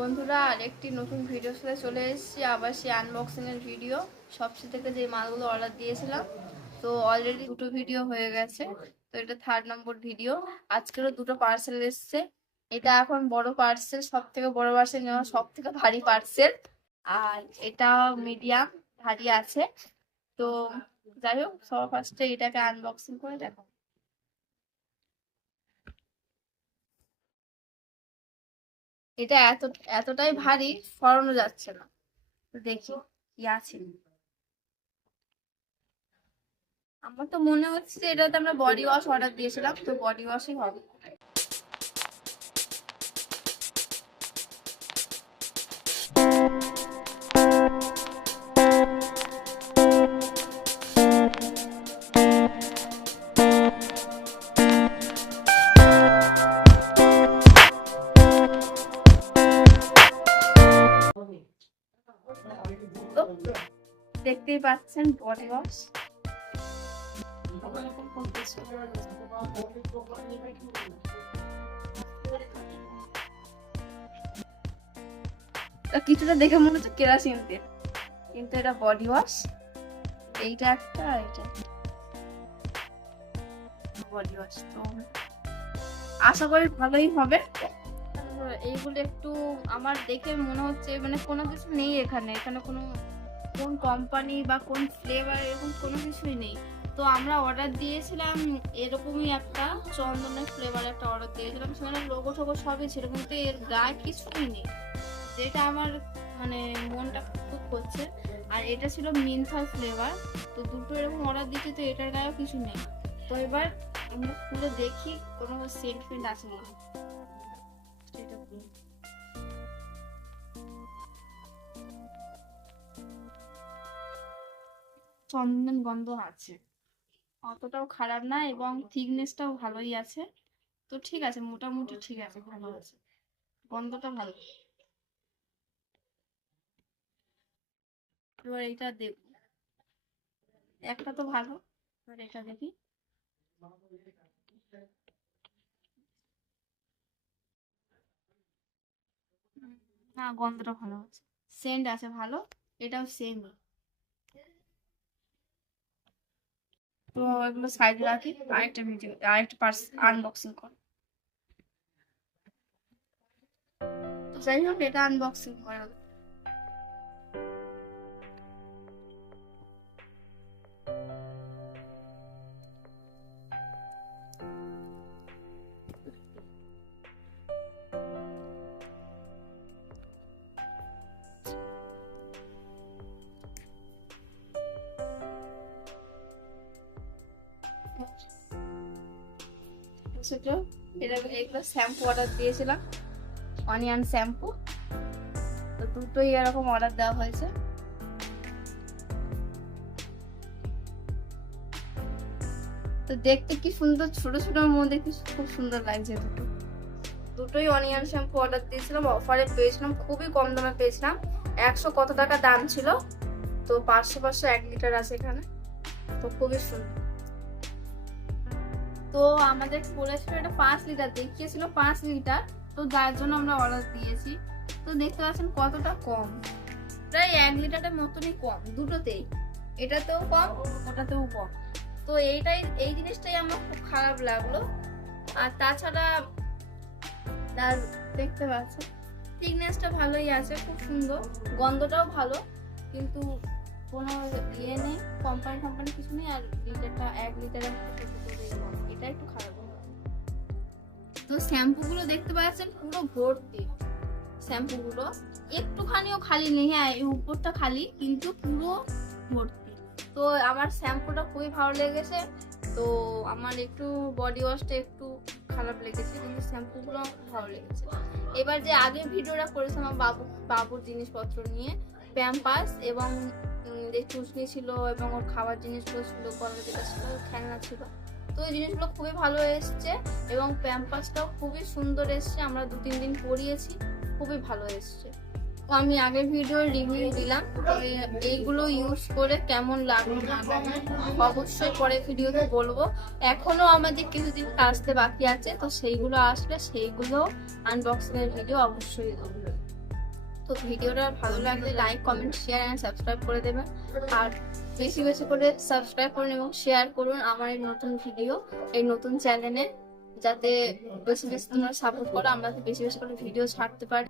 বন্ধুরা, আরেকটি নতুন ভিডিওর সাথে চলে এসেছি। আবার সেই আনবক্সিং এর ভিডিও সবচেয়ে থেকে যে মালগুলো অর্ডার দিয়েছিলাম, তো অলরেডি দুটো ভিডিও হয়ে গেছে। তো এটা থার্ড নম্বর ভিডিও আজকেরও দুটো পার্সেল এসছে। এটা এখন বড় পার্সেল সব থেকে বড় পার্সেল যেমন সব থেকে ভারী পার্সেল আর এটা মিডিয়াম ভারী আছে। তো যাই হোক, সবার ফার্স্টে এটাকে আনবক্সিং করে দেখো। এটা এত, এতটাই ভারী সরানো যাচ্ছে না। দেখি কি আছে। আমার তো মনে হচ্ছে যে এটাতে আমরা বডি ওয়াশ অর্ডার দিয়েছিলাম, তো বডি ওয়াশই হবে। দেখতেই পাচ্ছেন বডি ওয়াশ। কিছুটা দেখে মনে হচ্ছে কেরাসিন তেল, কিন্তু এটা বডি ওয়াশ। এইটা একটা আর এইটা বডি ওয়াশ তো আশা করি ভালোই হবে। এইগুলো একটু আমার দেখে মনে হচ্ছে মানে কোনো কিছু নেই এখানে। এখানে কোনো, কোন কোম্পানি বা কোন ফ্লেভার এরকম কোনো কিছুই নেই। তো আমরা অর্ডার দিয়েছিলাম, এরকমই একটা চন্দনের ফ্লেভার একটা অর্ডার দিয়েছিলাম। সেখানে লোগো টোগো সবই ছিল, কিন্তু এর গায়ে কিছুই নেই। যেটা আমার মানে মনটা খুব করছে। আর এটা ছিল মিনথাল ফ্লেভার তো দুটো এরকম অর্ডার দিচ্ছি তো এটার গায়েও কিছু নেই। তো এবার আমরা খুলে দেখি, কোনো সেন্ট ফেন্ট আছে নাকি চন্দন গন্ধ আছে। অতটাও খারাপ না এবং থিকনেসটাও ভালোই আছে। তো ঠিক আছে, মোটামুটি ঠিক আছে, ভালো আছে। গন্ধটা ভালো। এবার এটা দেখব একটা তো ভালো। এবার এটা দেখি। না, গন্ধটা ভালো আছে সেন্ট আছে ভালো, এটাও সেমই তো এগুলো সাইড রাখি, আরেকটা ভিডিও আরেকটা পার্স আনবক্সিং কর। যাই হোক, এটা আনবক্সিং করা সেটা এটা এগুলো শ্যাম্পু অর্ডার দিয়েছিলাম। অনিয়ন শ্যাম্পু তো দুটোই এরকম অর্ডার দেওয়া হয়েছে। তো দেখতে কি সুন্দর, ছোট ছোটোর মধ্যে কি খুব সুন্দর লাগছে দুটো। দুটোই অনিয়ন শ্যাম্পু অর্ডার দিয়েছিলাম অফারে পেয়েছিলাম, খুবই কম দামে পেয়েছিলাম। একশো কত টাকা দাম ছিল, তো পাঁচশো পাঁচশো এক লিটার আছে এখানে। তো খুবই সুন্দর। তো আমাদের বলেছিল এটা পাঁচ লিটার, দেখিয়েছিল পাঁচ লিটার, তো যার জন্য আমরা অর্ডার দিয়েছি। তো দেখতে পাচ্ছেন কতটা কম। প্রায় এক লিটারের মতনই কম, দুটোতেই। এটাতেও কম, ওটাতেও কম। তো এইটাই, এই জিনিসটাই আমার খুব খারাপ লাগল। আর তাছাড়া তার দেখতে পাচ্ছেন থিকনেসটা ভালোই আছে, খুব সুন্দর, গন্ধটাও ভালো, কিন্তু কোনো ইয়ে নেই কোম্পানি কোম্পানি কিছু নেই, আর লিটারটা এক লিটারের এটা একটু খারাপ তো শ্যাম্পু গুলো দেখতে পাচ্ছেন, পুরো ভর্তি। শ্যাম্পু গুলো একটুখানিও খালি নেই হ্যাঁ উপরটা খালি, কিন্তু পুরো ভর্তি। তো আমার শ্যাম্পুটা খুবই ভালো লেগেছে। তো আমার একটু বডি ওয়াশটা একটু খারাপ লেগেছে, কিন্তু শ্যাম্পু গুলো ভালো লেগেছে। এবার যে আগে ভিডিওটা করেছে আমার বাবু বাবুর জিনিসপত্র নিয়ে প্যাম্পাস এবং যে ছিল এবং ওর খাবার জিনিসগুলো ছিল যেটা ছিল খেলনা ছিল। তো এই জিনিসগুলো খুবই ভালো এসছে এবং প্যাম্পাসটাও খুবই সুন্দর এসছে। আমরা দু, তিন দিন পরিয়েছি খুবই ভালো এসছে। তো আমি আগের ভিডিও রিভিউ দিলাম এইগুলো ইউজ করে কেমন লাগল। অবশ্যই পরে ভিডিওতে বলব। এখনও আমাদের কিছুদিন আসতে বাকি আছে, তো সেইগুলো আসলে সেইগুলো আনবক্সিং এর ভিডিও অবশ্যই দেবো। তো ভিডিওটা ভালো লাগলে like comment share and subscribe করে দেবেন। আর বেশি বেশি করে সাবস্ক্রাইব করুন এবং শেয়ার করুন আমার এই নতুন ভিডিও এই নতুন চ্যানেলে যাতে বেশি বেশি তোমরা সাপোর্ট করো, আমরা বেশি বেশি করে ভিডিও ছাড়তে পারি।